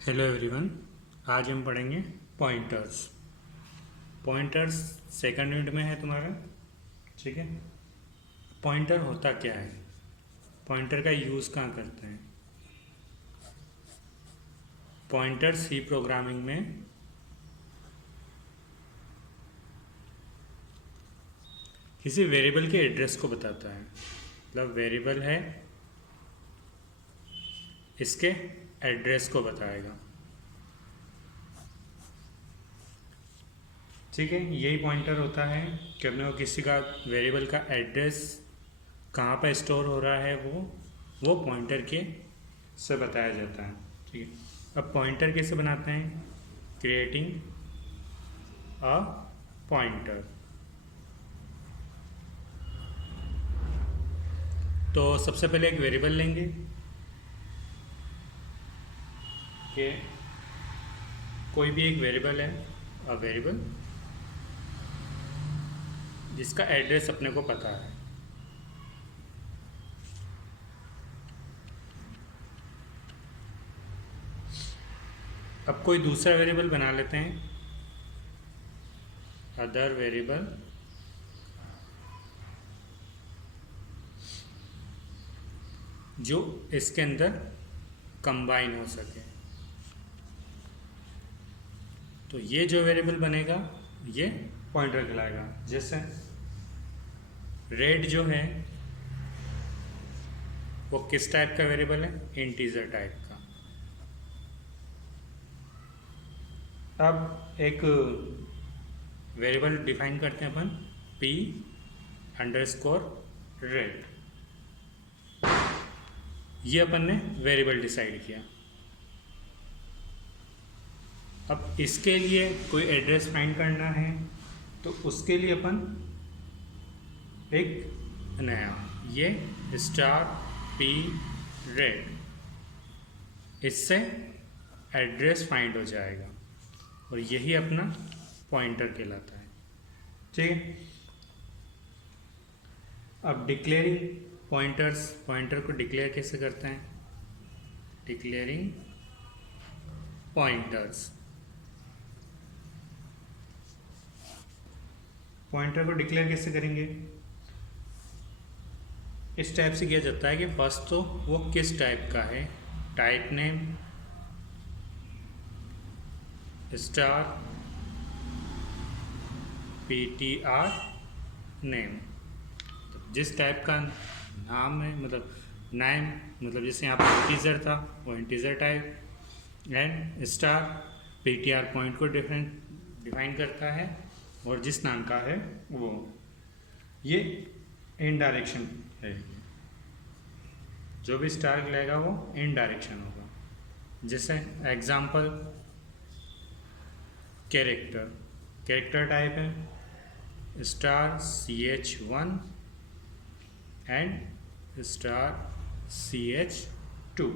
Hello everyone. आज हम पढ़ेंगे पॉइंटर्स। पॉइंटर्स सेकंड यूनिट में है तुम्हारा। ठीक है। पॉइंटर होता क्या है, पॉइंटर का यूज़ कहाँ करते हैं। पॉइंटर सी प्रोग्रामिंग में किसी वेरिएबल के एड्रेस को बताता है। मतलब वेरिएबल है, इसके एड्रेस को बताएगा। ठीक है, यही पॉइंटर होता है कि अपने को किसी का वेरिएबल का एड्रेस कहाँ पर स्टोर हो रहा है वो पॉइंटर के से बताया जाता है। ठीक है। अब पॉइंटर कैसे बनाते हैं, क्रिएटिंग अ पॉइंटर। तो सबसे पहले एक वेरिएबल लेंगे कि कोई भी एक वेरिएबल है, अ वेरिएबल जिसका एड्रेस अपने को पता है। अब कोई दूसरा वेरिएबल बना लेते हैं, अदर वेरिएबल जो इसके अंदर कंबाइन हो सके। तो ये जो वेरिएबल बनेगा ये पॉइंटर कहलाएगा। जैसे रेड जो है वो किस टाइप का वेरिएबल है, इंटीजर टाइप का। अब एक वेरिएबल डिफाइन करते हैं अपन, p अंडरस्कोर रेड। ये अपन ने वेरिएबल डिसाइड किया। अब इसके लिए कोई एड्रेस फाइंड करना है तो उसके लिए अपन एक नया ये स्टार p रेड, इससे एड्रेस फाइंड हो जाएगा और यही अपना पॉइंटर कहलाता है। ठीक है। अब डिक्लेयरिंग पॉइंटर्स, पॉइंटर को डिक्लेयर कैसे करते हैं, डिक्लेयरिंग पॉइंटर्स। पॉइंटर को डिक्लेयर कैसे करेंगे, इस टाइप से किया जाता है कि फर्स्ट तो वो किस टाइप का है, type name star ptr name. जिस टाइप का नाम है, मतलब नेम, मतलब जैसे यहाँ पर इंटीजर था वो integer type, and star ptr point को डिफाइन करता है और जिस नाम का है वो, ये इन डायरेक्शन है। जो भी स्टार लगेगा वो इन डायरेक्शन होगा। जैसे एग्जाम्पल कैरेक्टर, कैरेक्टर टाइप है star ch1 and star ch2।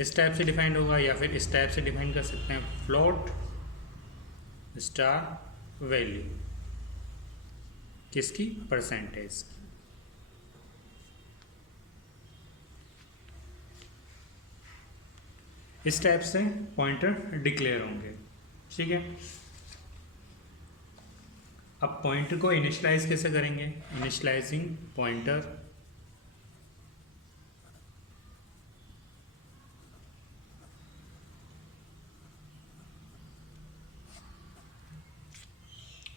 इस टाइप से डिफाइंड होगा, या फिर इस टाइप से डिफाइन कर सकते हैं फ्लोट स्टार वैल्यू, किसकी, परसेंटेज की। इस टाइप से पॉइंटर डिक्लेयर होंगे। ठीक है। अब पॉइंटर को इनिशियलाइज कैसे करेंगे, इनिशियलाइजिंग पॉइंटर।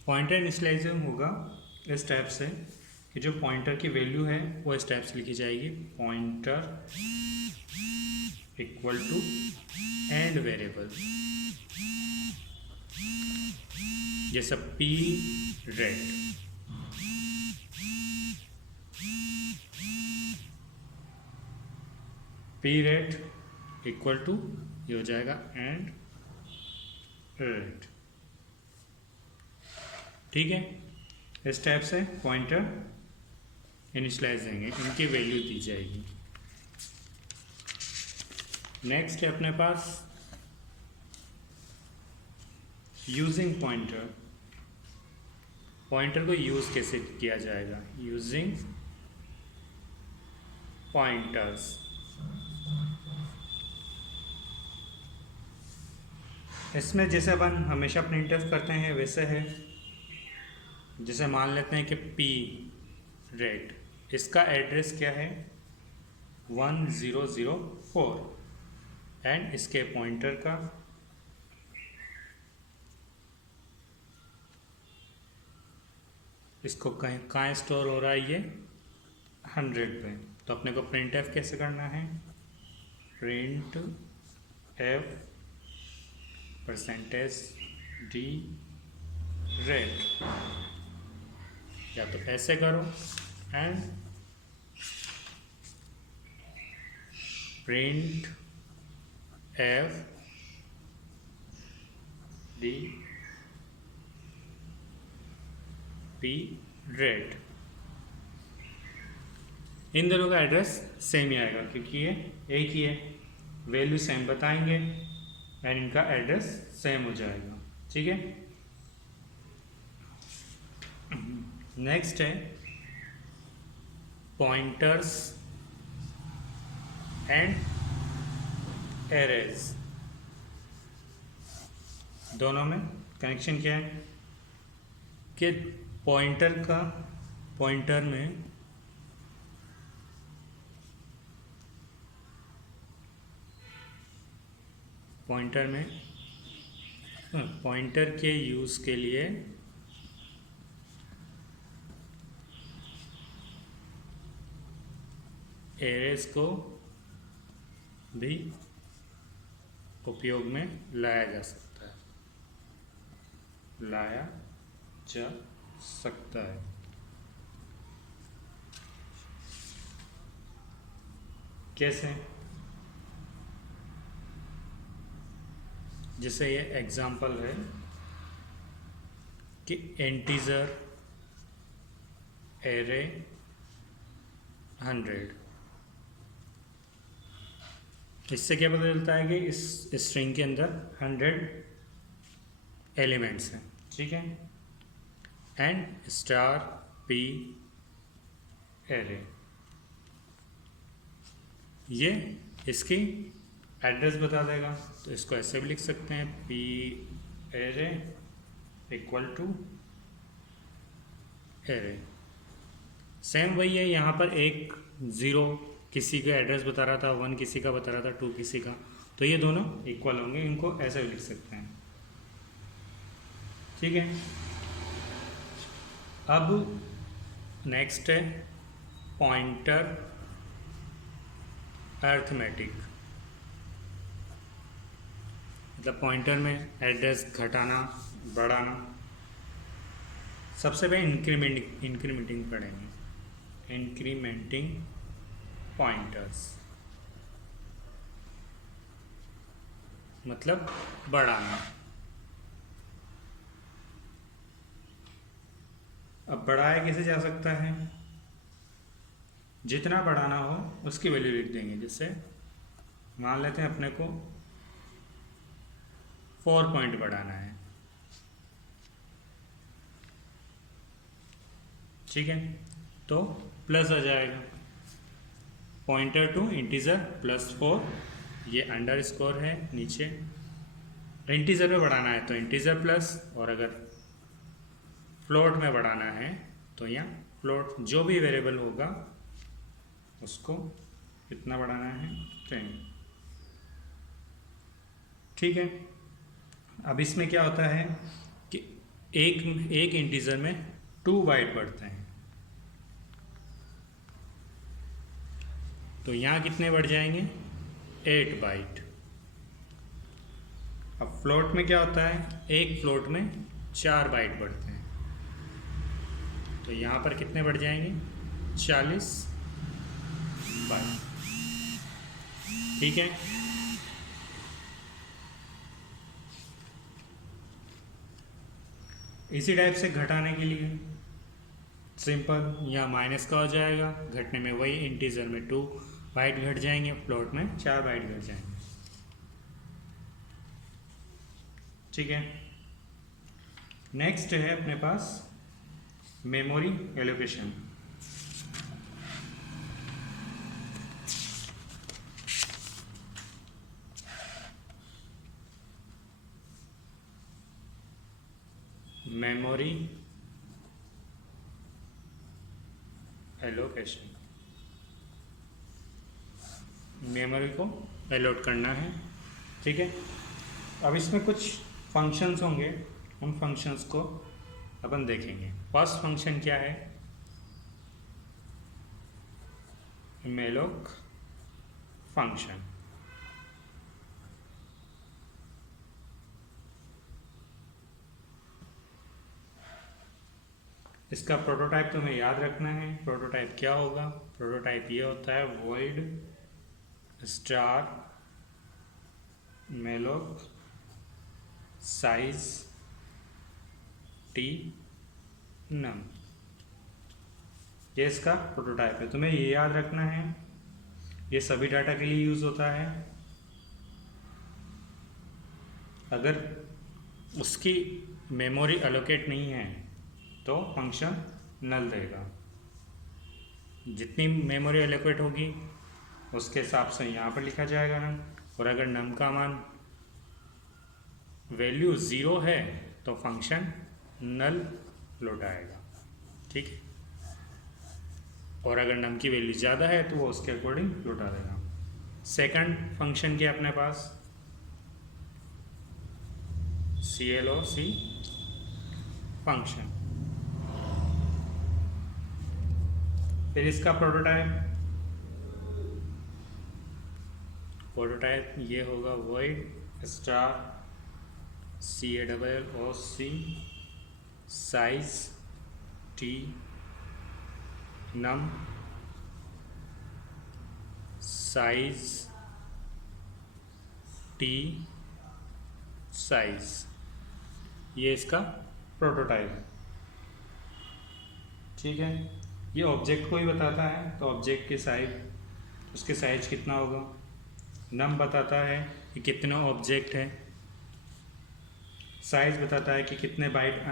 पॉइंटर इनिशियलाइजिंग होगा इस टाइप से कि जो पॉइंटर की वैल्यू है वो इस टाइप से लिखी जाएगी, pointer equal to and variable, जैसा p रेड। p रेड इक्वल टू ये हो जाएगा एंड रेड। ठीक है। इस टाइप से पॉइंटर इनिशियलाइज देंगे, इनकी वैल्यू दी जाएगी। नेक्स्ट है अपने पास यूजिंग पॉइंटर। पॉइंटर को यूज कैसे किया जाएगा, यूजिंग पॉइंटर्स। इसमें जैसे अपन हमेशा प्रिंटफ करते हैं वैसे है। जैसे मान लेते हैं कि पी रेड, इसका एड्रेस क्या है 1004 एंड इसके पॉइंटर का इसको कहीं कहाँ स्टोर हो रहा है ये 100 पे। तो अपने को प्रिंट एफ कैसे करना है, प्रिंट एफ परसेंटेज डी रेड, या तो ऐसे करो and print f d p रेड। इन दोनों का एड्रेस सेम ही आएगा क्योंकि ये एक ही है, वैल्यू सेम बताएंगे एंड इनका एड्रेस सेम हो जाएगा। ठीक है, नेक्स्ट है पॉइंटर्स एंड एरेज। दोनों में कनेक्शन क्या है कि पॉइंटर में पॉइंटर के यूज़ के लिए एरेज को भी उपयोग में लाया जा सकता है। कैसे, जैसे ये एग्जांपल है कि इंटीजर एरे 100, इससे क्या पता चलता है कि इस स्ट्रिंग के अंदर 100 एलिमेंट्स हैं। ठीक है, एंड स्टार पी एरे, ये इसकी एड्रेस बता देगा। तो इसको ऐसे भी लिख सकते हैं, P array equal to array. Same वही है, यहाँ पर एक 0 किसी का एड्रेस बता रहा था, 1 किसी का बता रहा था, 2 किसी का, तो ये दोनों इक्वल होंगे, इनको ऐसे भी लिख सकते हैं। ठीक है, अब नेक्स्ट है पॉइंटर अर्थमेटिक। मतलब पॉइंटर में एड्रेस घटाना बढ़ाना। सबसे पहले इंक्रीमेंटिंग पढ़ेंगे, इंक्रीमेंटिंग पॉइंटर्स मतलब बढ़ाना। अब बढ़ाया कैसे जा सकता है, जितना बढ़ाना हो उसकी वैल्यू लिख देंगे। जैसे मान लेते हैं अपने को 4 पॉइंट बढ़ाना है। ठीक है, तो प्लस आ जाएगा, पॉइंटर टू इंटीजर +4, ये अंडर स्कोर है नीचे। इंटीजर में बढ़ाना है तो इंटीजर प्लस, और अगर फ्लोट में बढ़ाना है तो यहाँ फ्लोट जो भी वेरिएबल होगा उसको कितना बढ़ाना है 10। ठीक है, अब इसमें क्या होता है कि एक इंटीजर में 2 बाइट बढ़ते हैं, तो यहाँ कितने बढ़ जाएंगे 8 बाइट। अब फ्लोट में क्या होता है, एक फ्लोट में 4 बाइट बढ़ते हैं, तो यहाँ पर कितने बढ़ जाएंगे 40 बाइट। ठीक है, इसी टाइप से घटाने के लिए सिंपल, यहाँ माइनस का हो जाएगा, घटने में वही इंटीजर में 2 बाइट घट जाएंगे, फ्लोट में 4 बाइट घट जाएंगे। ठीक है, नेक्स्ट है अपने पास memory allocation. Memory allocation, memory को एलोट करना है। ठीक है, अब इसमें कुछ फंक्शंस होंगे, उन फंक्शंस को अपन देखेंगे। फर्स्ट फंक्शन क्या है, मेलोक फंक्शन। इसका प्रोटोटाइप तुम्हें याद रखना है। प्रोटोटाइप क्या होगा, प्रोटोटाइप ये होता है void star malloc size t num, ये इसका प्रोटोटाइप है। तुम्हें ये याद रखना है, ये सभी डाटा के लिए यूज होता है। अगर उसकी मेमोरी एलोकेट नहीं है तो फंक्शन नल देगा। जितनी मेमोरी एलोकेट होगी उसके हिसाब से यहाँ पर लिखा जाएगा नम, और अगर नम का मान वैल्यू 0 है तो फंक्शन नल लौटाएगा। ठीक है, और अगर नम की वैल्यू ज़्यादा है तो वो उसके अकॉर्डिंग लौटा देगा। सेकंड फंक्शन क्या अपने पास, CLOC फंक्शन। फिर इसका प्रोटोटाइप ये होगा void star CALLOC size t num size T size, ये इसका प्रोटोटाइप है। ठीक है, ये ऑब्जेक्ट को ही बताता है, तो ऑब्जेक्ट के साइज, उसके साइज कितना होगा। नम बताता है कि कितने ऑब्जेक्ट है, साइज बताता है कि कितने बाइट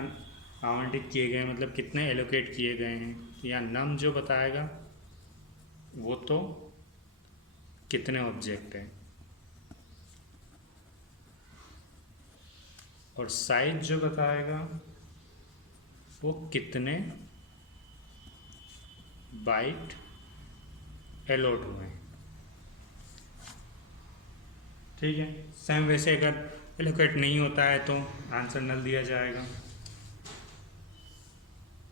आवंटित किए गए, मतलब कितने एलोकेट किए गए हैं। या नम जो बताएगा वो तो कितने ऑब्जेक्ट हैं, और साइज जो बताएगा वो कितने बाइट एलोट हुए हैं। ठीक है, सेम वैसे अगर एलोकेट नहीं होता है तो आंसर नल दिया जाएगा।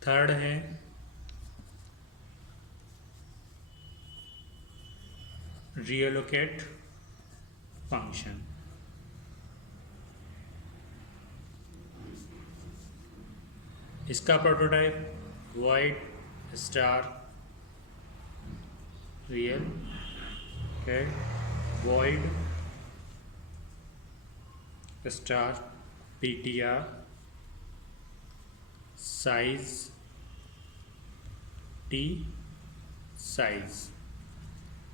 थर्ड है रीएलोकेट फंक्शन। इसका prototype void star realloc void star PTR size T size,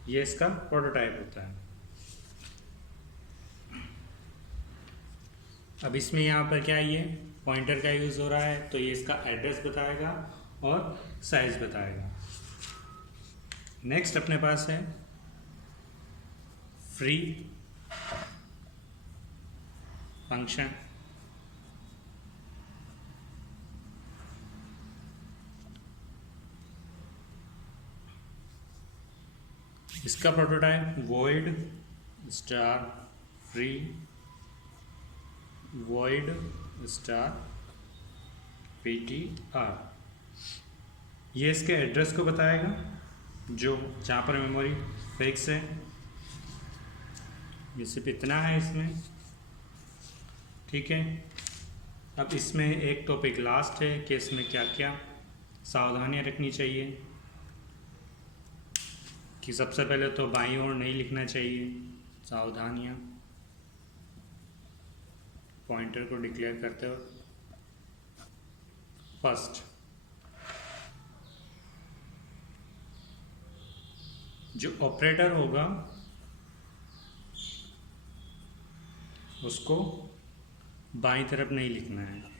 ये इसका प्रोटोटाइप होता है। अब इसमें यहाँ पर क्या है, ये पॉइंटर का यूज़ हो रहा है, तो ये इसका एड्रेस बताएगा और साइज बताएगा। नेक्स्ट अपने पास है फ्री फंक्शन। इसका prototype void star free void star PTR, ये इसके एड्रेस को बताएगा, जो जहाँ पर मेमोरी फिक्स है। ये सिर्फ इतना है इसमें। ठीक है, अब इसमें एक टॉपिक लास्ट है कि इसमें क्या क्या सावधानियाँ रखनी चाहिए। कि सबसे पहले तो बाईं ओर नहीं लिखना चाहिए सावधानियाँ पॉइंटर को डिक्लेयर करते वक्त। फर्स्ट, जो ऑपरेटर होगा उसको बाईं तरफ नहीं लिखना है।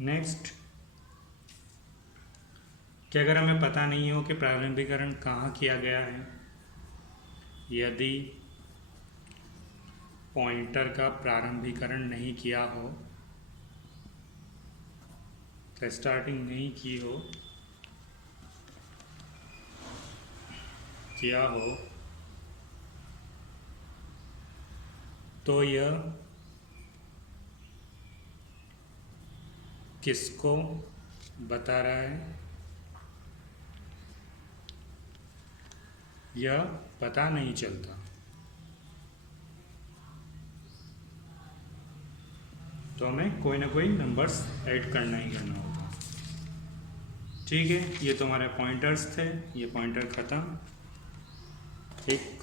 नेक्स्ट कि अगर हमें पता नहीं हो कि प्रारंभिकरण कहाँ किया गया है, यदि पॉइंटर का प्रारंभिकरण नहीं किया हो, स्टार्टिंग नहीं की हो, किया हो, तो यह किसको बता रहा है, यह पता नहीं चलता। तो हमें कोई ना कोई नंबर्स ऐड करना ही करना होगा। ठीक है, ये तो हमारे पॉइंटर्स थे, ये पॉइंटर ख़त्म। ठीक।